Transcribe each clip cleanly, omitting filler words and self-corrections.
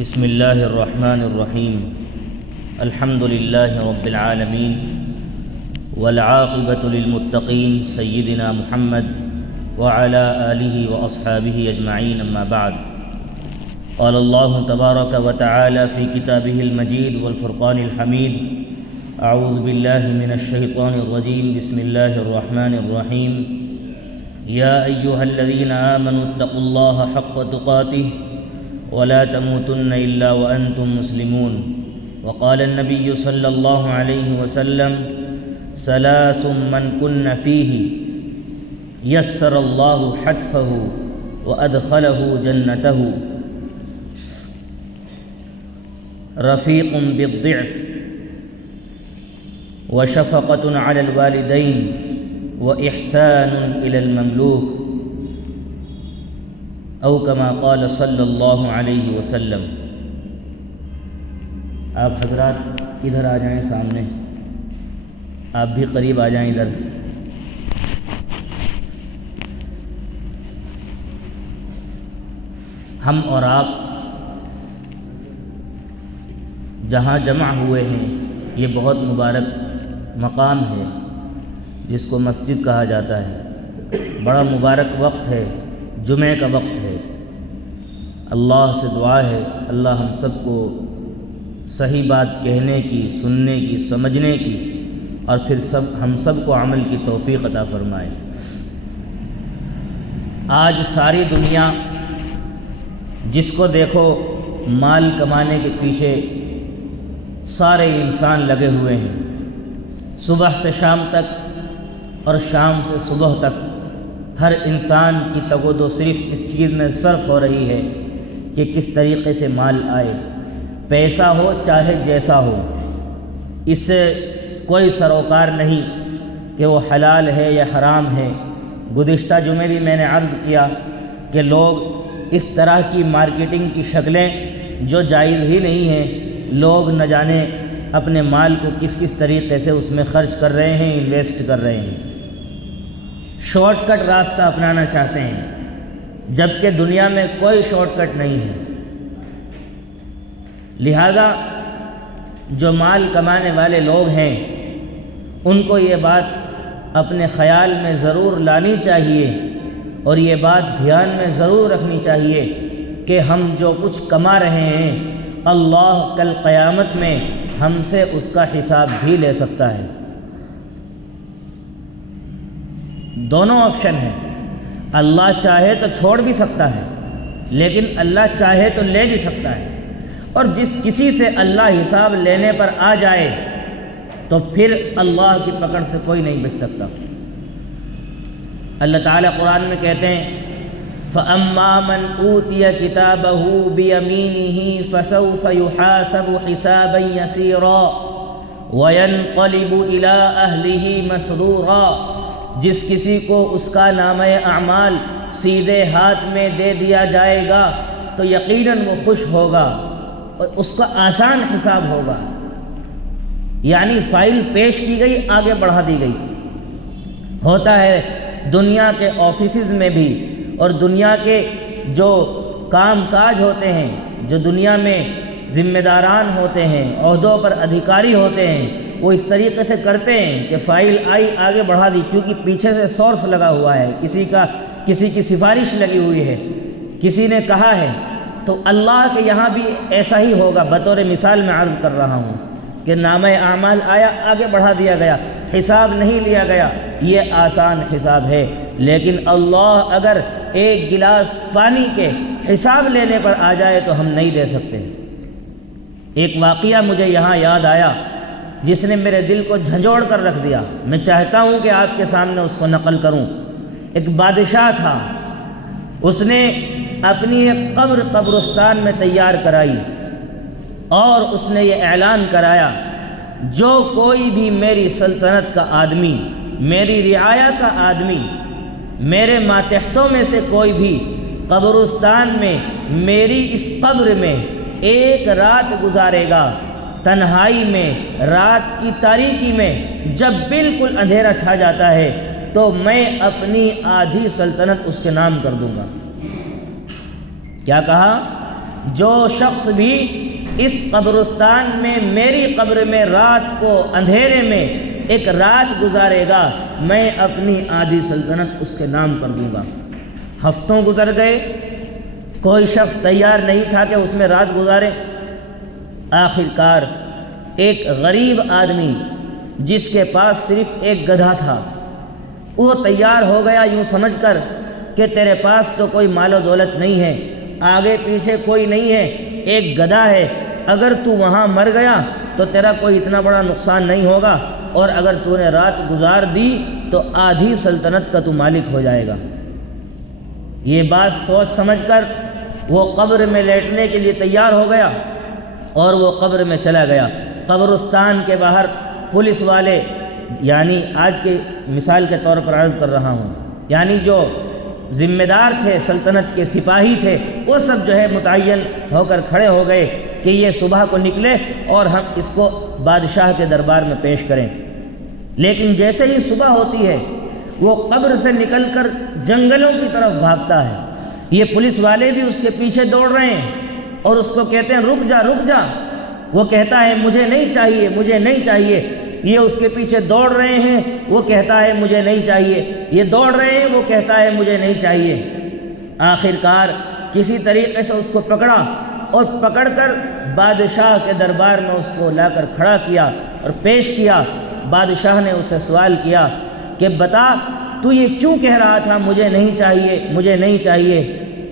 بسم اللہ الرحمن الرحیم الحمد للہ رب العالمین والعاقبۃ للمتقین سیدنا محمد وعلى آلہ واصحابہ اجمعین اما بعد قال اللہ تبارک وتعالی فی کتابہ المجید والفرقان الحمید اعوذ باللہ من الشیطان الرجیم بسم اللہ الرحمن الرحیم یا ایہا الذین آمنوا اتقوا اللہ حق تقاتہ ولا تموتن الا وانتم مسلمون وقال النبي صلى الله عليه وسلم ثلاث من كن فيه يسر الله حتفه وادخله جنته رفيق بالضعف وشفقة على الوالدين وإحسان إلى المملوك او کما قال صلی اللہ علیہ وسلم۔ آپ حضرات ادھر آ جائیں، سامنے آپ بھی قریب آ جائیں ادھر۔ ہم اور آپ جہاں جمع ہوئے ہیں یہ بہت مبارک مقام ہے جس کو مسجد کہا جاتا ہے۔ بڑا مبارک وقت ہے، جمعہ کا وقت ہے۔ اللہ سے دعا ہے اللہ ہم سب کو صحیح بات کہنے کی، سننے کی، سمجھنے کی اور پھر ہم سب کو عمل کی توفیق عطا فرمائے۔ آج ساری دنیا جس کو دیکھو مال کمانے کے پیچھے سارے انسان لگے ہوئے ہیں، صبح سے شام تک اور شام سے صبح تک ہر انسان کی توجہ صرف اس چیز میں صرف ہو رہی ہے کہ کس طریقے سے مال آئے، پیسہ ہو چاہے جیسا ہو، اس سے کوئی سروکار نہیں کہ وہ حلال ہے یا حرام ہے۔ گزشتہ جمعے بھی میں نے عرض کیا کہ لوگ اس طرح کی مارکیٹنگ کی شکلیں جو جائز ہی نہیں ہیں، لوگ نہ جانے اپنے مال کو کس کس طریقے سے اس میں خرچ کر رہے ہیں، انویسٹ کر رہے ہیں، شارٹ کٹ راستہ اپنانا چاہتے ہیں، جبکہ دنیا میں کوئی شارٹ کٹ نہیں ہے۔ لہذا جو مال کمانے والے لوگ ہیں ان کو یہ بات اپنے خیال میں ضرور لانی چاہیے اور یہ بات دھیان میں ضرور رکھنی چاہیے کہ ہم جو کچھ کما رہے ہیں اللہ کل قیامت میں ہم سے اس کا حساب بھی لے سکتا ہے۔ دونوں آپشن ہیں، اللہ چاہے تو چھوڑ بھی سکتا ہے لیکن اللہ چاہے تو لے بھی سکتا ہے، اور جس کسی سے اللہ حساب لینے پر آ جائے تو پھر اللہ کی پکڑ سے کوئی نہیں بچ سکتا۔ اللہ تعالیٰ قرآن میں کہتے ہیں فَأَمَّا مَنْ أُوتِيَ كِتَابَهُ بِيَمِينِهِ فَسَوْفَ يُحَاسَبُ حِسَابًا يَسِيرًا وَيَنْقَلِبُ إِلَىٰ أَهْلِهِ مَسْرُورًا۔ جس کسی کو اس کا نامہ اعمال سیدھے ہاتھ میں دے دیا جائے گا تو یقیناً وہ خوش ہوگا اور اس کا آسان حساب ہوگا، یعنی فائل پیش کی گئی، آگے بڑھا دی گئی۔ ہوتا ہے دنیا کے آفیسز میں بھی اور دنیا کے جو کام کاج ہوتے ہیں، جو دنیا میں ذمہ داران ہوتے ہیں، عہدوں پر ادھیکاری ہوتے ہیں، وہ اس طریقے سے کرتے ہیں کہ فائل آئی آگے بڑھا دی، کیونکہ پیچھے سے سورس لگا ہوا ہے، کسی کی سفارش لگی ہوئی ہے، کسی نے کہا ہے۔ تو اللہ کے یہاں بھی ایسا ہی ہوگا۔ بطور مثال میں عرض کر رہا ہوں کہ نامہ اعمال آیا، آگے بڑھا دیا گیا، حساب نہیں لیا گیا، یہ آسان حساب ہے۔ لیکن اللہ اگر ایک گلاس پانی کے حساب لینے پر آ جائے تو ہم نہیں دے سکتے۔ ایک واقعہ مجھے یہاں یاد آیا جس نے میرے دل کو جھنجھوڑ کر رکھ دیا، میں چاہتا ہوں کہ آپ کے سامنے اس کو نقل کروں۔ ایک بادشاہ تھا، اس نے اپنی ایک قبرستان میں تیار کرائی اور اس نے یہ اعلان کرایا جو کوئی بھی میری سلطنت کا آدمی، میری رعایا کا آدمی، میرے ماتحتوں میں سے کوئی بھی قبرستان میں میری اس قبر میں ایک رات گزارے گا، تنہائی میں، رات کی تاریکی میں، جب بالکل اندھیرا چھا جاتا ہے تو میں اپنی آدھی سلطنت اس کے نام کر دوں گا۔ کیا کہا جو شخص بھی اس قبرستان میں میری قبر میں رات کو اندھیرے میں ایک رات گزارے گا، میں اپنی آدھی سلطنت اس کے نام کر دوں گا۔ ہفتوں گزر گئے، کوئی شخص تیار نہیں تھا کہ اس میں رات گزارے۔ آخر کار ایک غریب آدمی جس کے پاس صرف ایک گدھا تھا، وہ تیار ہو گیا یوں سمجھ کر کہ تیرے پاس تو کوئی مال و دولت نہیں ہے، آگے پیچھے کوئی نہیں ہے، ایک گدھا ہے، اگر تو وہاں مر گیا تو تیرا کوئی اتنا بڑا نقصان نہیں ہوگا، اور اگر تو نے رات گزار دی تو آدھی سلطنت کا تو مالک ہو جائے گا۔ یہ بات سوچ سمجھ کر وہ قبر میں لیٹنے کے لیے تیار ہو گیا اور وہ قبر میں چلا گیا۔ قبرستان کے باہر پولیس والے، یعنی آج کے مثال کے طور پر عرض کر رہا ہوں، یعنی جو ذمہ دار تھے، سلطنت کے سپاہی تھے، وہ سب جو ہے متعین ہو کر کھڑے ہو گئے کہ یہ صبح کو نکلے اور ہم اس کو بادشاہ کے دربار میں پیش کریں۔ لیکن جیسے ہی صبح ہوتی ہے وہ قبر سے نکل کر جنگلوں کی طرف بھاگتا ہے۔ یہ پولیس والے بھی اس کے پیچھے دوڑ رہے ہیں اور اس کو کہتے ہیں رک جا رک جا، وہ کہتا ہے مجھے نہیں چاہیے مجھے نہیں چاہیے۔ یہ اس کے پیچھے دوڑ رہے ہیں، وہ کہتا ہے مجھے نہیں چاہیے، یہ دوڑ رہے ہیں، وہ کہتا ہے مجھے نہیں چاہیے۔ آخر کار کسی طریقے سے اس کو پکڑا اور پکڑ کر بادشاہ کے دربار میں اس کو لا کر کھڑا کیا اور پیش کیا۔ بادشاہ نے اس سے سوال کیا کہ بتا تو یہ کیوں کہہ رہا تھا مجھے نہیں چاہیے مجھے نہیں چاہیے؟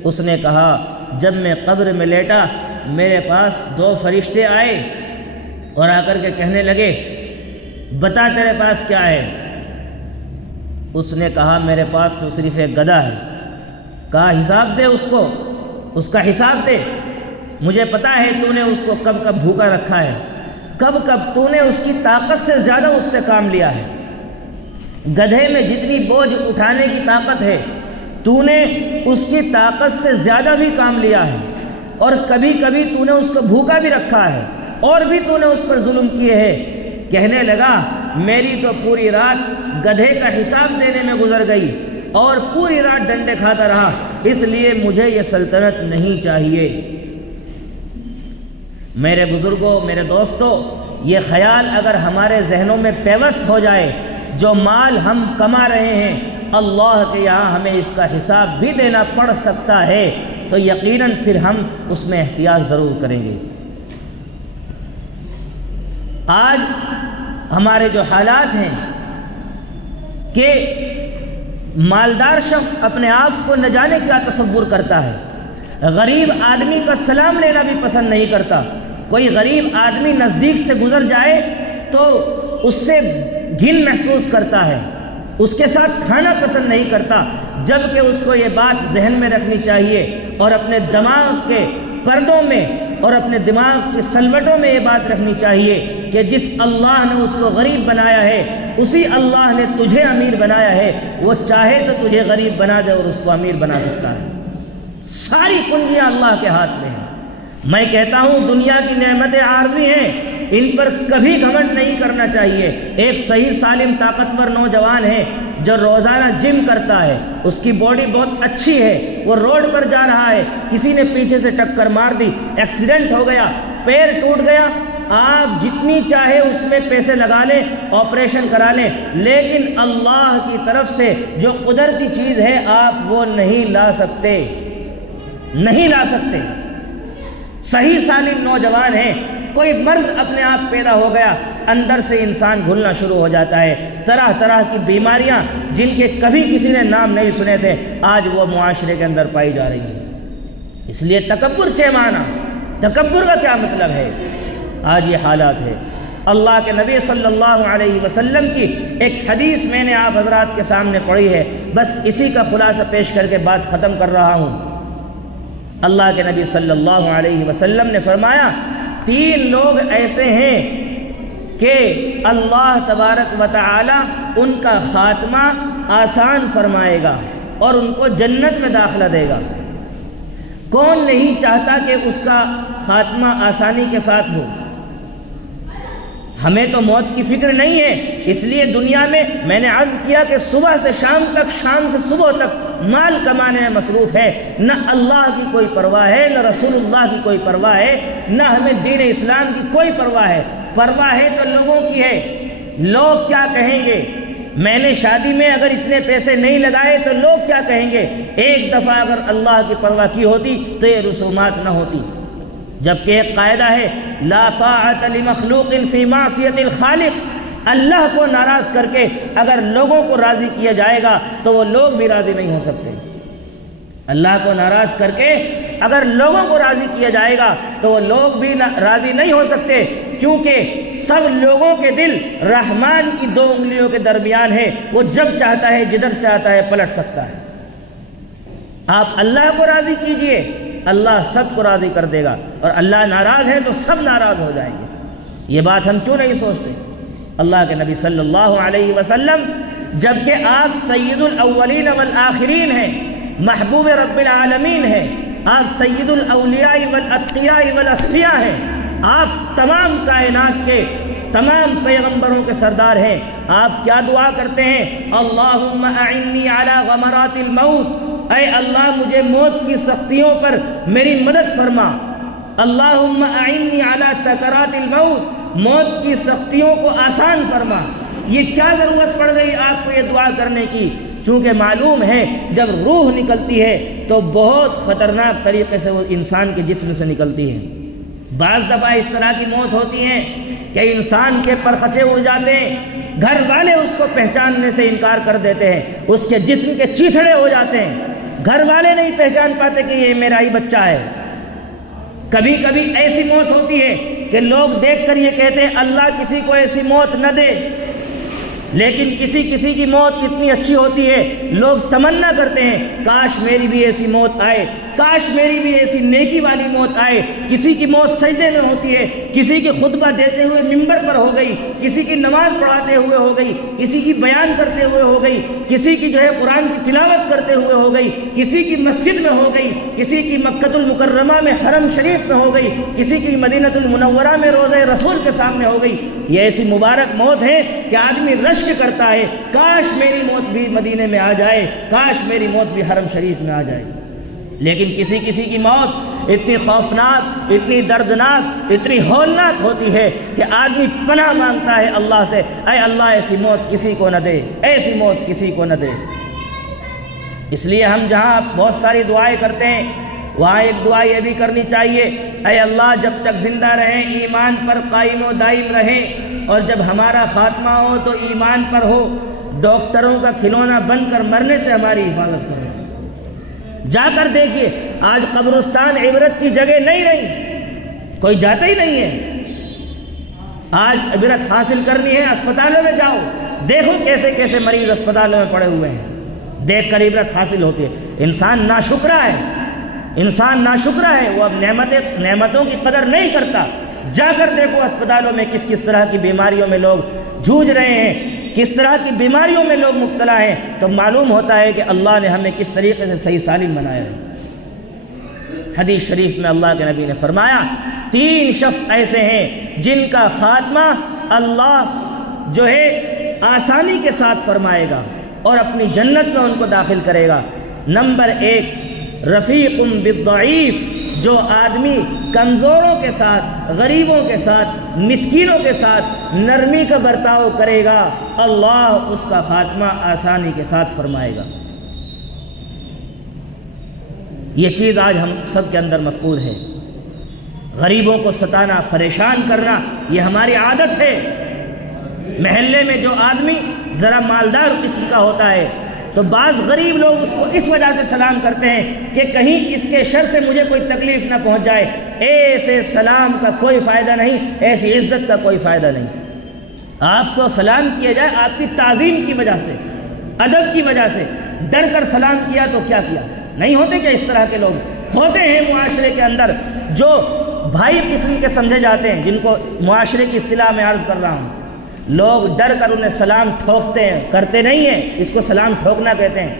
اس نے کہا جب میں قبر میں لیٹا میرے پاس 2 فرشتے آئے اور آ کر کے کہنے لگے بتا تیرے پاس کیا ہے؟ اس نے کہا میرے پاس تو صرف ایک گدھا ہے۔ کہا حساب دے اس کا حساب دے، مجھے پتا ہے تو نے اس کو کب کب بھوکا رکھا ہے، کب کب تو نے اس کی طاقت سے زیادہ اس سے کام لیا ہے۔ گدھے میں جتنی بوجھ اٹھانے کی طاقت ہے تو نے اس کی طاقت سے زیادہ بھی کام لیا ہے، اور کبھی کبھی تو نے اس کو بھوکا بھی رکھا ہے اور بھی تو نے اس پر ظلم کیے ہیں۔ کہنے لگا میری تو پوری رات گدھے کا حساب دینے میں گزر گئی اور پوری رات ڈنڈے کھاتا رہا، اس لیے مجھے یہ سلطنت نہیں چاہیے۔ میرے بزرگوں، میرے دوستوں، یہ خیال اگر ہمارے ذہنوں میں پیوست ہو جائے جو مال ہم کما رہے ہیں اللہ کے یہاں ہمیں اس کا حساب بھی دینا پڑ سکتا ہے، تو یقیناً پھر ہم اس میں احتیاط ضرور کریں گے۔ آج ہمارے جو حالات ہیں کہ مالدار شخص اپنے آپ کو نہ جانے کیا تصور کرتا ہے، غریب آدمی کا سلام لینا بھی پسند نہیں کرتا۔ کوئی غریب آدمی نزدیک سے گزر جائے تو اس سے گھن محسوس کرتا ہے، اس کے ساتھ کھانا پسند نہیں کرتا، جبکہ اس کو یہ بات ذہن میں رکھنی چاہیے اور اپنے دماغ کے پردوں میں اور اپنے دماغ کے سلوٹوں میں یہ بات رکھنی چاہیے کہ جس اللہ نے اس کو غریب بنایا ہے اسی اللہ نے تجھے امیر بنایا ہے، وہ چاہے تو تجھے غریب بنا دے اور اس کو امیر بنا سکتا ہے۔ ساری کنجیاں اللہ کے ہاتھ میں ہیں۔ میں کہتا ہوں دنیا کی نعمتیں عارضی ہیں، ان پر کبھی گھمنڈ نہیں کرنا چاہیے۔ ایک صحیح سالم طاقتور نوجوان ہے جو روزانہ جم کرتا ہے، اس کی باڈی بہت اچھی ہے، وہ روڈ پر جا رہا ہے، کسی نے پیچھے سے ٹکر مار دی، ایکسیڈنٹ ہو گیا، پیر ٹوٹ گیا، آپ جتنی چاہے اس میں پیسے لگا لیں، آپریشن کرا لیں، لیکن اللہ کی طرف سے جو قدرتی چیز ہے آپ وہ نہیں لا سکتے، نہیں لا سکتے۔ صحیح سالم نوجوان ہے، کوئی مرض اپنے آپ پیدا ہو گیا، اندر سے انسان گھلنا شروع ہو جاتا ہے، طرح طرح کی بیماریاں جن کے کبھی کسی نے نام نہیں سنے تھے آج وہ معاشرے کے اندر پائی جا رہی ہیں۔ اس لیے تکبر چیمانا، تکبر کا کیا مطلب ہے؟ آج یہ حالات ہے۔ اللہ کے نبی صلی اللہ علیہ وسلم کی ایک حدیث میں نے آپ حضرات کے سامنے پڑھی ہے، بس اسی کا خلاصہ پیش کر کے بات ختم کر رہا ہوں۔ اللہ کے نبی صلی اللہ علیہ وسلم نے فرمایا 3 لوگ ایسے ہیں کہ اللہ تبارک و تعالی ان کا خاتمہ آسان فرمائے گا اور ان کو جنت میں داخلہ دے گا۔ کون نہیں چاہتا کہ اس کا خاتمہ آسانی کے ساتھ ہو؟ ہمیں تو موت کی فکر نہیں ہے، اس لیے دنیا میں نے عرض کیا کہ صبح سے شام تک، شام سے صبح تک مال کمانے میں مصروف ہے، نہ اللہ کی کوئی پرواہ ہے، نہ رسول اللہ کی کوئی پرواہ ہے، نہ ہمیں دین اسلام کی کوئی پرواہ ہے۔ پرواہ ہے تو لوگوں کی ہے، لوگ کیا کہیں گے؟ میں نے شادی میں اگر اتنے پیسے نہیں لگائے تو لوگ کیا کہیں گے؟ ایک دفعہ اگر اللہ کی پرواہ کی ہوتی تو یہ رسومات نہ ہوتی۔ جبکہ ایک قاعدہ ہے، لا طاعت لمخلوق فی معصیت الخالق، اللہ کو ناراض کر کے اگر لوگوں کو راضی کیا جائے گا تو وہ لوگ بھی راضی نہیں ہو سکتے۔ اللہ کو ناراض کر کے اگر لوگوں کو راضی کیا جائے گا تو وہ لوگ بھی راضی نہیں ہو سکتے، کیونکہ سب لوگوں کے دل رحمان کی دو انگلیوں کے درمیان ہے، وہ جب چاہتا ہے جدھر چاہتا ہے پلٹ سکتا ہے۔ آپ اللہ کو راضی کیجئے، اللہ سب کو راضی کر دے گا، اور اللہ ناراض ہے تو سب ناراض ہو جائیں گے۔ یہ بات ہم کیوں نہیں سوچتے؟ اللہ کے نبی صلی اللہ علیہ وسلم جبکہ آپ سید الاولین والآخرین ہیں، محبوب رب العالمین ہیں، آپ سید الاولیاء والاتقیاء والاصفیاء ہیں، آپ تمام کائنات کے تمام پیغمبروں کے سردار ہیں۔ آپ کیا دعا کرتے ہیں؟ اللہم اعنی علی غمرات الموت، اے اللہ مجھے موت کی سختیوں پر میری مدد فرما۔ اللہم اعنی علی سکرات الموت، موت کی سختیوں کو آسان فرما۔ یہ کیا ضرورت پڑ گئی آپ کو یہ دعا کرنے کی؟ چونکہ معلوم ہے جب روح نکلتی ہے تو بہت خطرناک طریقے سے وہ انسان کے جسم سے نکلتی ہے۔ بعض دفعہ اس طرح کی موت ہوتی ہے کہ انسان کے پرخچے اڑ جاتے ہیں، گھر والے اس کو پہچاننے سے انکار کر دیتے ہیں، اس کے جسم کے چیتھڑے ہو جاتے ہیں، گھر والے نہیں پہچان پاتے کہ یہ میرا ہی بچہ ہے۔ کبھی کبھی ایسی موت ہوتی ہے کہ لوگ دیکھ کر یہ کہتے ہیں اللہ کسی کو ایسی موت نہ دے، لیکن کسی کی موت اتنی اچھی ہوتی ہے، لوگ تمنا کرتے ہیں کاش میری بھی ایسی موت آئے، کاش میری بھی ایسی نیکی والی موت آئے۔ کسی کی موت سجدے میں ہوتی ہے، کسی کی خطبہ دیتے ہوئے ممبر پر ہو گئی، کسی کی نماز پڑھاتے ہوئے ہو گئی، کسی کی بیان کرتے ہوئے ہو گئی، کسی کی جو ہے قرآن کی تلاوت کرتے ہوئے ہو گئی، کسی کی مسجد میں ہو گئی، کسی کی مکہ المکرمہ میں حرم شریف میں ہو گئی، کسی کی مدینہ المنورہ میں روضہ رسول کے سامنے ہو گئی۔ یہ ایسی مبارک موت ہے کہ آدمی رشک کرتا ہے کاش میری موت بھی مدینے میں آ جائے، کاش میری موت بھی حرم شریف میں آ جائے۔ لیکن کسی کی موت اتنی خوفناک، اتنی دردناک، اتنی ہولناک ہوتی ہے کہ آدمی پناہ مانگتا ہے اللہ سے، اے اللہ ایسی موت کسی کو نہ دے، ایسی موت کسی کو نہ دے۔ اس لیے ہم جہاں بہت ساری دعائیں کرتے ہیں وہاں ایک دعا یہ بھی کرنی چاہیے، اے اللہ جب تک زندہ رہیں ایمان پر قائم و دائم رہیں، اور جب ہمارا خاتمہ ہو تو ایمان پر ہو، ڈاکٹروں کا کھلونا بن کر مرنے سے ہماری حفاظت کرو۔ جا کر دیکھیے آج قبرستان عبرت کی جگہ نہیں رہی، کوئی جاتا ہی نہیں ہے۔ آج عبرت حاصل کرنی ہے اسپتالوں میں جاؤ، دیکھو کیسے کیسے مریض اسپتالوں میں پڑے ہوئے ہیں، دیکھ کر عبرت حاصل ہوتی ہے۔ انسان ناشکرا ہے، انسان ناشکرا ہے، وہ اب نعمتوں کی قدر نہیں کرتا۔ جا کر دیکھو اسپتالوں میں کس طرح کی بیماریوں میں لوگ جھوج رہے ہیں، کس طرح کی بیماریوں میں لوگ مبتلا ہیں، تو معلوم ہوتا ہے کہ اللہ نے ہمیں کس طریقے سے صحیح سالم بنایا ہے۔ حدیث شریف میں اللہ کے نبی نے فرمایا 3 شخص ایسے ہیں جن کا خاتمہ اللہ جو ہے آسانی کے ساتھ فرمائے گا اور اپنی جنت میں ان کو داخل کرے گا۔ نمبر 1 رفیق بالضعیف، جو آدمی کمزوروں کے ساتھ، غریبوں کے ساتھ، مسکینوں کے ساتھ نرمی کا برتاؤ کرے گا، اللہ اس کا خاتمہ آسانی کے ساتھ فرمائے گا۔ یہ چیز آج ہم سب کے اندر مفقود ہے۔ غریبوں کو ستانا، پریشان کرنا، یہ ہماری عادت ہے۔ محلے میں جو آدمی ذرا مالدار قسم کا ہوتا ہے تو بعض غریب لوگ اس کو اس وجہ سے سلام کرتے ہیں کہ کہیں اس کے شر سے مجھے کوئی تکلیف نہ پہنچ جائے۔ ایسے سلام کا کوئی فائدہ نہیں، ایسی عزت کا کوئی فائدہ نہیں۔ آپ کو سلام کیا جائے آپ کی تعظیم کی وجہ سے، ادب کی وجہ سے، ڈر کر سلام کیا تو کیا کیا؟ نہیں ہوتے کیا اس طرح کے لوگ؟ ہوتے ہیں معاشرے کے اندر جو بھائی قسم کے سمجھے جاتے ہیں، جن کو معاشرے کی اصطلاح میں عرض کر رہا ہوں۔ لوگ ڈر کر انہیں سلام ٹھوکتے ہیں، کرتے نہیں ہیں، اس کو سلام ٹھوکنا کہتے ہیں۔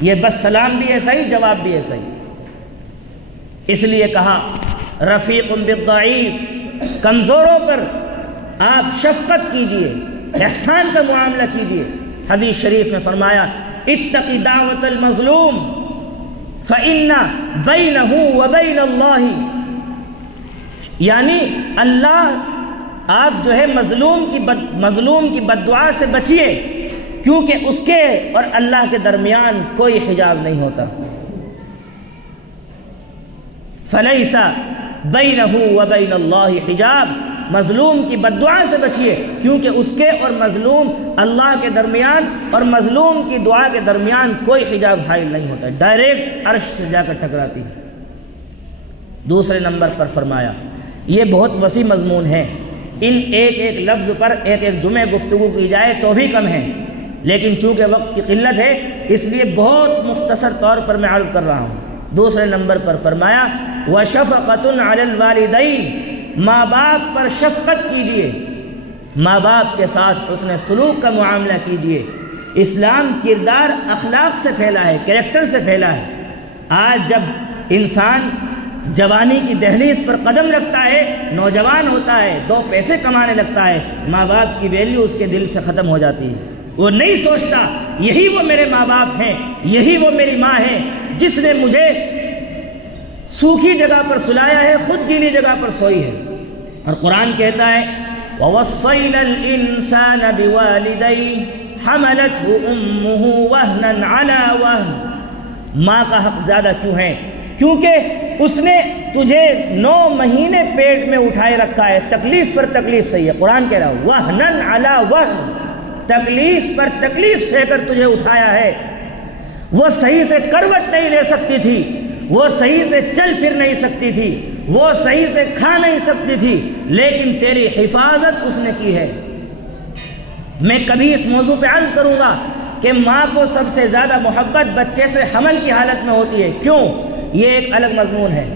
یہ بس سلام بھی ہے صحیح، جواب بھی ہے صحیح۔ اس لیے کہا رفیق بالضعیف، کمزوروں پر آپ شفقت کیجئے، احسان کا معاملہ کیجئے۔ حدیث شریف میں فرمایا اتق دعوت المظلوم فإن بینہ وبین اللہ، یعنی اللہ آپ جو ہے مظلوم کی بد دعا سے بچیے، کیونکہ اس کے اور اللہ کے درمیان کوئی حجاب نہیں ہوتا۔ فلیس بینہ وبین اللہ حجاب، مظلوم کی بد دعا سے بچیے کیونکہ اس کے اور مظلوم اللہ کے درمیان اور مظلوم کی دعا کے درمیان کوئی حجاب حائل نہیں ہوتا، ڈائریکٹ عرش سے جا کر ٹکراتی ہے۔ دوسرے نمبر پر فرمایا، یہ بہت وسیع مضمون ہے، ان ایک ایک لفظ پر ایک ایک جمعہ گفتگو کی جائے تو بھی کم ہے، لیکن چونکہ وقت کی قلت ہے اس لیے بہت مختصر طور پر میں عرض کر رہا ہوں۔ دوسرے نمبر پر فرمایا وَشَفَقَةٌ عَلَى الْوَالِدَيْنِ، ماں باپ پر شفقت کیجئے، ماں باپ کے ساتھ حسن سلوک کا معاملہ کیجئے۔ اسلام کردار اخلاق سے پھیلا ہے، کریکٹر سے پھیلا ہے۔ آج جب انسان جوانی کی دہلیز پر قدم رکھتا ہے، نوجوان ہوتا ہے، 2 پیسے کمانے لگتا ہے، ماں باپ کی ویلیو اس کے دل سے ختم ہو جاتی ہے۔ وہ نہیں سوچتا یہی وہ میرے ماں باپ ہیں، یہی وہ میری ماں ہے جس نے مجھے سوکھی جگہ پر سلایا ہے، خود گیلی جگہ پر سوئی ہے۔ اور قرآن کہتا ہے وَوَصَّيْنَا الْإِنسَانَ بِوَالِدَيْهِ حَمَلَتْهُ أُمُّهُ وَهْنًا عَلَى وَهْنٍ، ماں کا حق زیادہ کیوں ہے؟ کیونکہ اس نے تجھے 9 مہینے پیٹ میں اٹھائے رکھا ہے، تکلیف پر تکلیف صحیح ہے، قرآن کہہ رہا ہے وَهْنًا عَلَى وَهْنٍ، تکلیف پر تکلیف سے کر تجھے اٹھایا ہے۔ وہ صحیح سے کروٹ نہیں لے سکتی تھی، وہ صحیح سے چل پھر نہیں سکتی تھی، وہ صحیح سے کھا نہیں سکتی تھی، لیکن تیری حفاظت اس نے کی ہے۔ میں کبھی اس موضوع پہ عرض کروں گا کہ ماں کو سب سے زیادہ محبت بچے سے حمل کی حالت میں ہوتی ہے، کیوں؟ یہ ایک الگ مضمون ہے۔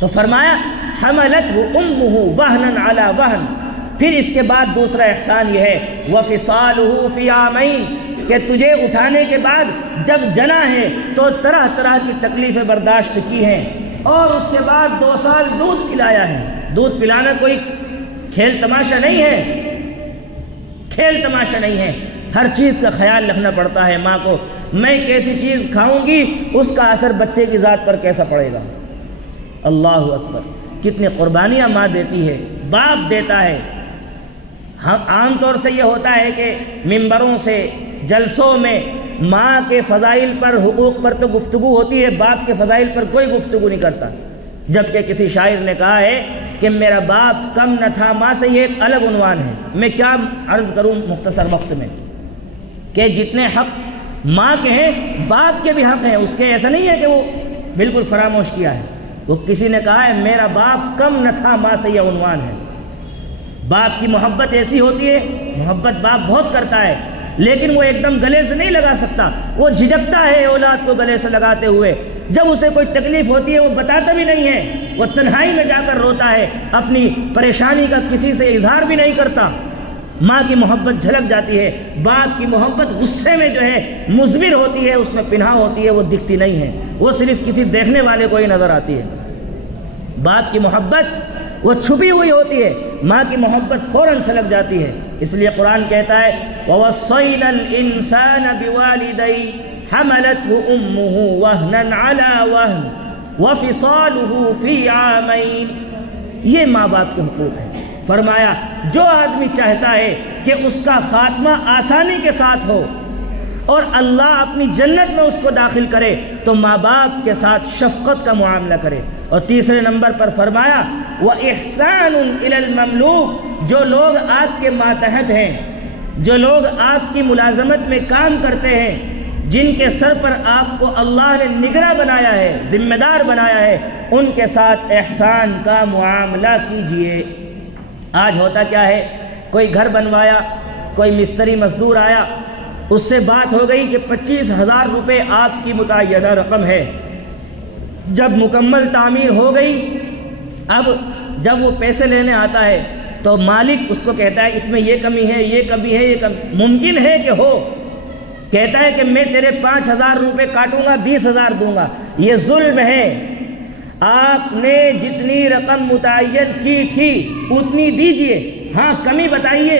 تو فرمایا حملتہ امہ وہنا علی وہن، پھر اس کے بعد دوسرا احسان یہ ہے وفصالہ فی عامین، کہ تجھے اٹھانے کے بعد جب جنا ہے تو طرح طرح کی تکلیفیں برداشت کی ہیں، اور اس کے بعد 2 سال دودھ پلایا ہے۔ دودھ پلانا کوئی کھیل تماشا نہیں ہے، کھیل تماشا نہیں ہے، ہر چیز کا خیال رکھنا پڑتا ہے ماں کو۔ میں کیسی چیز کھاؤں گی اس کا اثر بچے کی ذات پر کیسا پڑے گا۔ اللہ اکبر، کتنی قربانیاں ماں دیتی ہے، باپ دیتا ہے۔ عام طور سے یہ ہوتا ہے کہ ممبروں سے جلسوں میں ماں کے فضائل پر حقوق پر تو گفتگو ہوتی ہے، باپ کے فضائل پر کوئی گفتگو نہیں کرتا، جبکہ کسی شاعر نے کہا ہے کہ میرا باپ کم نہ تھا ماں سے، یہ ایک الگ عنوان ہے۔ میں کیا عرض کروں مختصر وقت میں کہ جتنے حق ماں کے ہیں باپ کے بھی حق ہیں، اس کے ایسا نہیں ہے کہ وہ بالکل فراموش کیا ہے۔ وہ کسی نے کہا ہے میرا باپ کم نہ تھا ماں سے، یہ عنوان ہے۔ باپ کی محبت ایسی ہوتی ہے، محبت باپ بہت کرتا ہے لیکن وہ ایک دم گلے سے نہیں لگا سکتا، وہ جھجکتا ہے اولاد کو گلے سے لگاتے ہوئے۔ جب اسے کوئی تکلیف ہوتی ہے وہ بتاتا بھی نہیں ہے، وہ تنہائی میں جا کر روتا ہے، اپنی پریشانی کا کسی سے اظہار بھی نہیں کرتا۔ ماں کی محبت جھلک جاتی ہے، باپ کی محبت غصے میں جو ہے مضمر ہوتی ہے، اس میں پنہا ہوتی ہے، وہ دکھتی نہیں ہے، وہ صرف کسی دیکھنے والے کو ہی نظر آتی ہے۔ باپ کی محبت وہ چھپی ہوئی ہوتی ہے، ماں کی محبت فوراً چھلک جاتی ہے۔ اس لیے قرآن کہتا ہے وَوَصَّيْنَا الْإِنسَانَ بِوَالِدَيْهِ حَمَلَتْهُ أُمُّهُ وَهْنًا عَلَى وَهْنٍ وَفِصَالُهُ فِي عَامَيْنِ، یہ ماں باپ کے حقوق ہیں۔ فرمایا جو آدمی چاہتا ہے کہ اس کا خاتمہ آسانی کے ساتھ ہو اور اللہ اپنی جنت میں اس کو داخل کرے تو ماں باپ کے ساتھ شفقت کا معاملہ کرے۔ اور تیسرے نمبر پر فرمایا وَإِحْسَانٌ إِلَى الْمَمْلُوكِ، جو لوگ آپ کے ماتحت ہیں، جو لوگ آپ کی ملازمت میں کام کرتے ہیں، جن کے سر پر آپ کو اللہ نے نگراں بنایا ہے، ذمہ دار بنایا ہے، ان کے ساتھ احسان کا معاملہ کیجئے۔ آج ہوتا کیا ہے، کوئی گھر بنوایا، کوئی مستری مزدور آیا، اس سے بات ہو گئی کہ 25,000 روپے آپ کی متعینہ رقم ہے۔ جب مکمل تعمیر ہو گئی، اب جب وہ پیسے لینے آتا ہے تو مالک اس کو کہتا ہے اس میں یہ کمی ہے، یہ کمی ہے، یہ کمی ممکن ہے کہ ہو، کہتا ہے کہ میں تیرے 5,000 روپے کاٹوں گا، 20,000 دوں گا۔ یہ ظلم ہے، آپ نے جتنی رقم متعین کی تھی اتنی دیجئے، ہاں کمی بتائیے،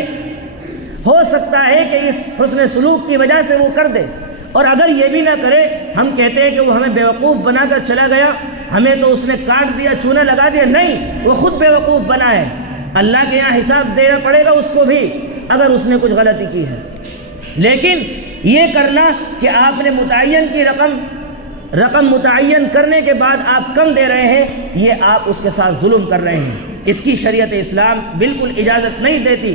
ہو سکتا ہے کہ اس حسن سلوک کی وجہ سے وہ کر دے، اور اگر یہ بھی نہ کرے، ہم کہتے ہیں کہ وہ ہمیں بیوقوف بنا کر چلا گیا، ہمیں تو اس نے کاٹ دیا، چونا لگا دیا، نہیں، وہ خود بیوقوف بنا ہے، اللہ کے یہاں حساب دینا پڑے گا اس کو بھی اگر اس نے کچھ غلطی کی ہے۔ لیکن یہ کرنا کہ آپ نے متعین کی رقم متعین کرنے کے بعد آپ کم دے رہے ہیں، یہ آپ اس کے ساتھ ظلم کر رہے ہیں۔ اس کی شریعت اسلام بالکل اجازت نہیں دیتی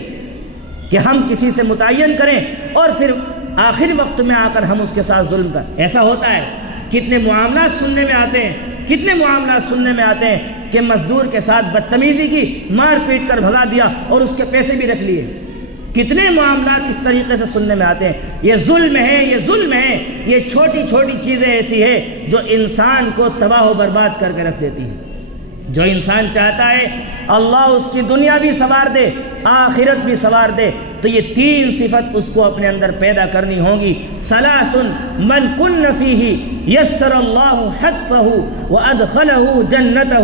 کہ ہم کسی سے متعین کریں اور پھر آخر وقت میں آ کر ہم اس کے ساتھ ظلم کریں۔ ایسا ہوتا ہے، کتنے معاملات سننے میں آتے ہیں کہ مزدور کے ساتھ بدتمیزی کی، مار پیٹ کر بھگا دیا اور اس کے پیسے بھی رکھ لیے۔ کتنے معاملات اس طریقے سے سننے میں آتے ہیں۔ یہ ظلم ہے، یہ چھوٹی چھوٹی چیزیں ایسی ہیں جو انسان کو تباہ و برباد کر کے رکھ دیتی ہیں۔ جو انسان چاہتا ہے اللہ اس کی دنیا بھی سنوار دے، آخرت بھی سنوار دے، تو یہ تین صفت اس کو اپنے اندر پیدا کرنی ہوگی۔ ثلاث من کن فیہ یسر اللہ حتفہ وادخلہ جنتہ،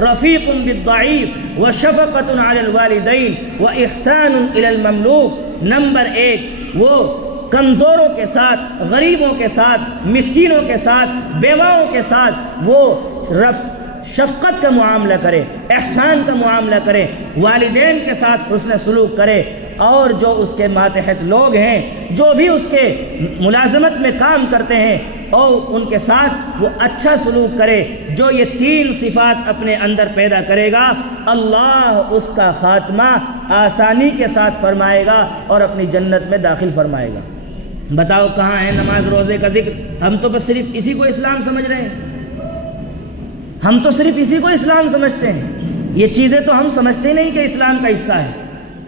رفیق بالضعیف وشفقۃ علی الوالدین واحسان الی المملوک۔ نمبر 1، وہ کمزوروں کے ساتھ، غریبوں کے ساتھ، مسکینوں کے ساتھ، بیواؤں کے ساتھ وہ شفقت کا معاملہ کرے، احسان کا معاملہ کرے، والدین کے ساتھ حسن سلوک کرے، اور جو اس کے ماتحت لوگ ہیں، جو بھی اس کے ملازمت میں کام کرتے ہیں، اور ان کے ساتھ وہ اچھا سلوک کرے۔ جو یہ تین صفات اپنے اندر پیدا کرے گا، اللہ اس کا خاتمہ آسانی کے ساتھ فرمائے گا اور اپنی جنت میں داخل فرمائے گا۔ بتاؤ کہاں ہے نماز روزے کا ذکر؟ ہم تو بس صرف اسی کو اسلام سمجھ رہے ہیں، ہم تو صرف اسی کو اسلام سمجھتے ہیں، یہ چیزیں تو ہم سمجھتے نہیں کہ اسلام کا حصہ ہے۔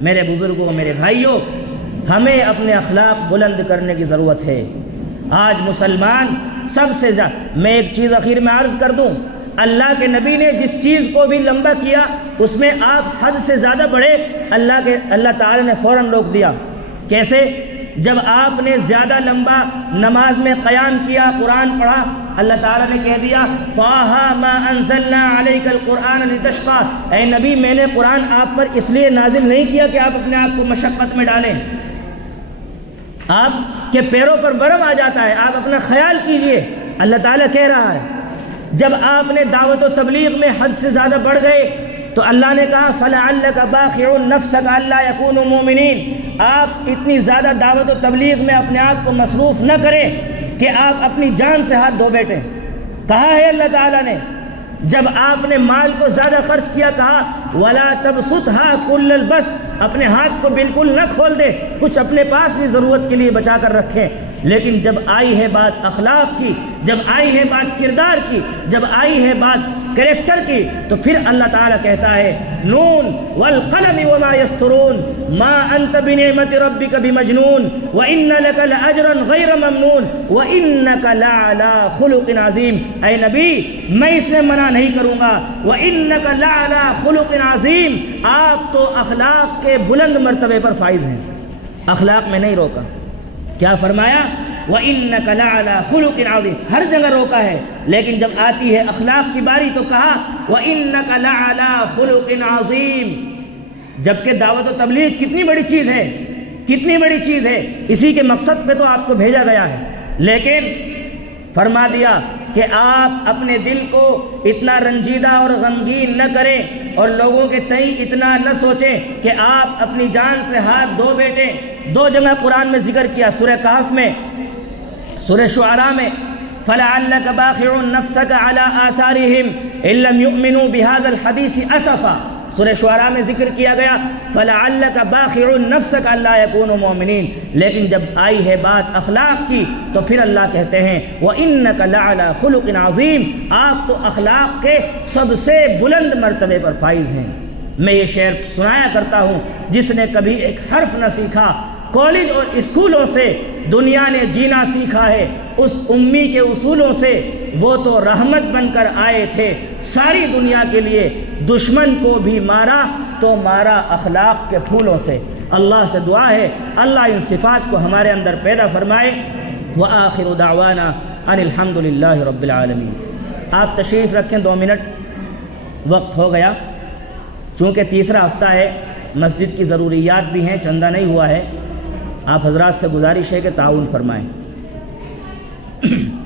میرے بزرگوں، میرے بھائیوں، ہمیں اپنے اخلاق بلند کرنے کی ضرورت ہے۔ آج مسلمان سب سے زیادہ، میں ایک چیز اخیر میں عرض کر دوں، اللہ کے نبی نے جس چیز کو بھی لمبا کیا اس میں آپ حد سے زیادہ بڑھے، اللہ تعالی نے فوراً روک دیا۔ کیسے؟ جب آپ نے زیادہ لمبا نماز میں قیام کیا، قرآن پڑھا، اللہ تعالیٰ نے کہہ دیا طٰہٰ مَا أَنزَلْنَا عَلَيْكَ الْقُرْآنَ لِتَشْقَىٰ، اے نبی میں نے قرآن آپ پر اس لیے نازل نہیں کیا کہ آپ اپنے آپ کو مشقت میں ڈالیں، آپ کے پیروں پر ورم آ جاتا ہے، آپ اپنا خیال کیجئے، اللہ تعالیٰ کہہ رہا ہے۔ جب آپ نے دعوت و تبلیغ میں حد سے زیادہ بڑھ گئے تو اللہ نے کہا فَلَعَلَّكَ بَاخِعٌ نَفْسَكَ أَلَّا يَكُونُوا مُؤْمِنِينَ، آپ اتنی زیادہ دعوت و تبلیغ میں اپنے آپ کو مصروف نہ کریں کہ آپ اپنی جان سے ہاتھ دھو بیٹھیں۔ کہا ہے اللہ تعالیٰ نے، جب آپ نے مال کو زیادہ خرچ کیا کہا وَلَا تَبْسُطْهَا كُلَّ الْبَسْطِ، اپنے ہاتھ کو بالکل نہ کھول دے، کچھ اپنے پاس بھی ضرورت کے لیے بچا کر رکھیں۔ لیکن جب آئی ہے بات اخلاق کی، جب آئی ہے بات کردار کی، جب آئی ہے بات کریکٹر کی، تو پھر اللہ تعالیٰ کہتا ہے نون والقلم وما یسطرون ما انت بنعمت ربک بمجنون وان لک لاجرا غیر ممنون وانک لعلی خلق عظیم۔ اے نبی میں اس میں منع نہیں کروں گا، وانک لعلی خلق عظیم، آپ تو اخلاق کے بلند مرتبے پر فائز ہیں۔ اخلاق میں نہیں روکا، کیا فرمایا؟ وَإِنَّكَ لَعَلَىٰ خُلُقٍ عَظِيمٍ، ہر جگہ روکا ہے، لیکن جب آتی ہے اخلاق کی باری تو کہا وَإِنَّكَ لَعَلَىٰ خُلُقٍ عَظِيمٍ۔ جبکہ دعوت و تبلیغ کتنی بڑی چیز ہے، کتنی بڑی چیز ہے، اسی کے مقصد پہ تو آپ کو بھیجا گیا ہے، لیکن فرما دیا کہ آپ اپنے دل کو اتنا رنجیدہ اور غمگین نہ کریں اور لوگوں کے تئیں اتنا نہ سوچیں کہ آپ اپنی جان سے ہاتھ دھو بیٹھیں۔ دو جگہ قرآن میں ذکر کیا، سورہ کہف میں، سورہ شعراء میں، فَلَعَلَّكَ بَاخِعٌ نَفْسَكَ عَلَىٰ آثَارِهِمْ إِن لَّمْ يُؤْمِنُوا بِهَٰذَا الْحَدِيثِ أَسَفًا۔ سورہ شعراء میں ذکر کیا گیا فَلَعَلَّكَ بَاخِعٌ نَفْسَكَ أَلَّا يَكُونُوا مُؤْمِنِينَ، لیکن جب آئی ہے بات اخلاق کی تو پھر اللہ کہتے ہیں وَإِنَّكَ لَعَلَىٰ خُلُقٍ عَظِيمٍ، آپ تو اخلاق کے سب سے بلند مرتبے پر فائز ہیں۔ میں یہ شعر سنایا کرتا ہوں، جس نے کبھی ایک حرف نہ سیکھا، کالج اور اسکولوں سے دنیا نے جینا سیکھا ہے، اس امی کے اصولوں سے وہ تو رحمت بن کر آئے تھے ساری دنیا کے لیے، دشمن کو بھی مارا تو مارا اخلاق کے پھولوں سے۔ اللہ سے دعا ہے اللہ ان صفات کو ہمارے اندر پیدا فرمائے۔ وآخر دعوانا ان الحمد للہ رب العالمین۔ آپ تشریف رکھیں، 2 منٹ وقت ہو گیا، چونکہ تیسرا ہفتہ ہے، مسجد کی ضروریات بھی ہیں، چندہ نہیں ہوا ہے، آپ حضرات سے گزارش ہے کہ تعاون فرمائیں۔ ہے